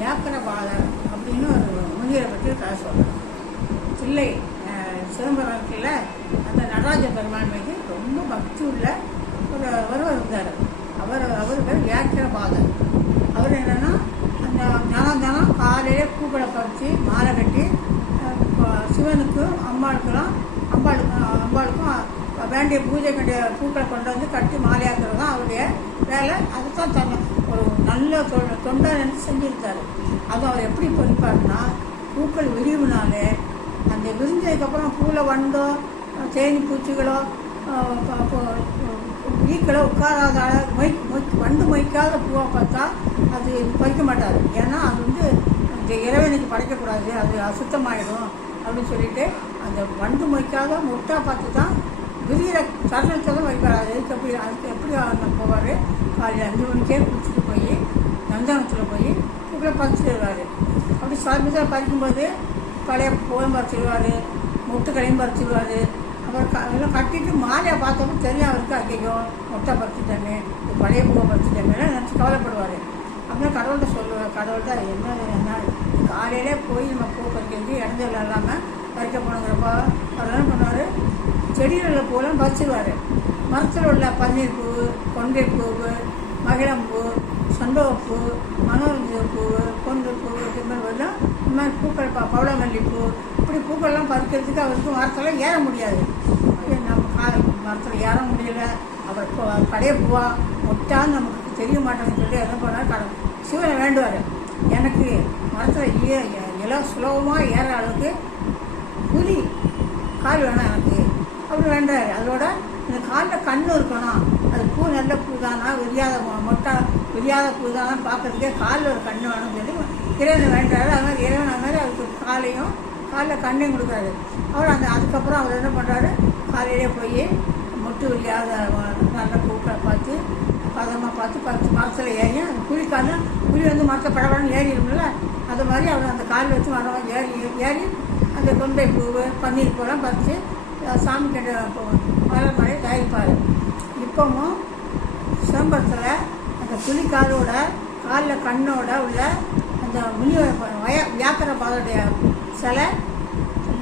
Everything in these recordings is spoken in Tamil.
வியாக்கரபாலர் அப்படின்னு ஒரு முனிவரை பற்றி கதை சொல்கிறேன் தில்லை அஹ், சிதம்பரம் இருக்குல்ல அந்த நடராஜ பெருமான் மீது ரொம்ப பக்தி உள்ள ஒரு ஒருவர் இருந்தார். அவர் அவர் பேர் வியாக்கிரபாலர் அவர் என்னன்னா அந்த தினம் தினம் காலையிலே பூக்களை பறித்து மாலை கட்டி சிவனுக்கும் அம்பாளுக்கெல்லாம் அம்பாளுக்கும் அம்பாளுக்கும் வேண்டிய பூஜை கண்டிய பூக்களை கொண்டு வந்து கட்டி மாலையாக்குறது தான் அவருடைய வேலை அதுதான் தன்னை ஒரு நல்ல தொ- தொண்டர் நினைச்சு செஞ்சிருக்காரு. அது அவர் எப்படி பொறிப்பாருன்னா பூக்கள் விரிவுனாலே அந்த விரிஞ்சதுக்கப்புறம் பூவில் வண்டோ தேனி பூச்சிகளோ ஈக்களை உட்காராத மொய் மொய் வண்டு மொய்க்காத பூவை பார்த்தா அது பறிக்க மாட்டார். ஏன்னா அது வந்து இந்த இறைவனுக்கு படைக்கக்கூடாது அது அசுத்தமாயிடும் அப்படின்னு சொல்லிட்டு அந்த வண்டு மொய்க்காத முட்டா பார்த்து தான் விரிகிற தருணத்தை தான் வைப்பார் அது எப்படி அதுக்கு எப்படி அவர் போவார்? காலையில் அஞ்சு மணிக்கே குளிச்சுட்டு போய் நந்தனத்தில் போய் இப்படி பறிச்சுட்டு அப்படி சாமிதான் பறிக்கும்போது பழைய பூவும் பறிச்சிடுவார் முட்டுக்களையும் பறிச்சிடுவார் அப்புறம் க இதெல்லாம் கட்டிட்டு மாலையை பார்த்தப்ப தெரியும் அவருக்கு அங்கேயோ மொட்டை பறிச்சுட்டேன்னு பழைய பூவை பறிச்சுட்டேன்னு நினச்சி கவலைப்படுவார். அப்படின்னா கடவுள்கிட்ட சொல்லுவார் கடவுள்கிட்ட என்ன என்ன காலையிலே போய் நம்ம பூ பறிக்கிறது இடஞ்சல் இல்லாமல் பறிக்க போனதுப்பா அவர் என்ன பண்ணுவார்? செடிகளில் உள்ள பூவெல்லாம் பறிச்சிடுவார் மரத்தில் உள்ள பன்னீர் பூ கொண்டை பூவு மகிழம்பூ சண்டோப்பூ மனோரஞ்ச பூ கொண்டு பூ இது மாதிரி எல்லாம் இந்த மாதிரி பூக்கள் ப பவளமல்லி பூ இப்படி பூக்கள்லாம் பறிக்கிறதுக்கு அவருக்கு மரத்தில் ஏற முடியாது. நம்ம கா மரத்தில் ஏற முடியல. அவர் படைய பூவா. மொட்டான்னு நமக்கு தெரிய மாட்டேன்னு சொல்லி என்ன பண்ணால் கட சிவனை வேண்டுவார். எனக்கு மரத்தில் ஈ நிலம் சுலபமாக ஏற அளவுக்கு புலி கால் வேணாம் எனக்கு. அப்படி வேண்டாரு. அதோட இந்த காலில் கண்ணு இருக்கணும். அது பூ நல்ல பூ தானா விரியாத மொட்டை விரியாத பூ தானா பார்க்கறதுக்கே காலில் ஒரு கண்ணு வேணும்னு சொல்லி இறைவன் வேண்டாரு அது மாதிரி இறைவன் அது மாதிரி அவருக்கு காலையும் காலில் கண்ணையும் கொடுக்குறாரு. அவர் அந்த அதுக்கப்புறம் அவர் என்ன பண்ணுறாரு காலையிலே போய் மொட்டு விரியாத நல்ல பூக்களை பார்த்து பதமாக பார்த்து பத்து மரத்தில் ஏறி அந்த புலிக்கான குழி வந்து மரத்தை படப்படம் ஏறிடும்ல. அது மாதிரி அவர் அந்த கால் வச்சு மரம் ஏறி ஏறி அந்த கொண்டை பூ பன்னீர் பூலாம் பறித்து சாமி கிட்ட மழை மாதிரி தயாரிப்பார் இப்போவும் சிதம்பரத்தில் அந்த புலிக்காலோட காலில் கண்ணோட உள்ள அந்த முனி வய வியாக்கர பாதோடைய சிலை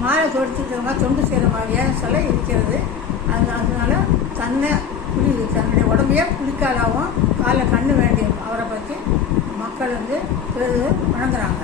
மாலை தொடுத்துக்கிற தொண்டு செய்கிற மாதிரியான சிலை இருக்கிறது. அது அதனால தன்னை புலி தன்னுடைய உடம்பையே குளிக்காலாகவும் காலில் கண்ணு வேண்டிய அவரை பற்றி மக்கள் வந்து வணங்குறாங்க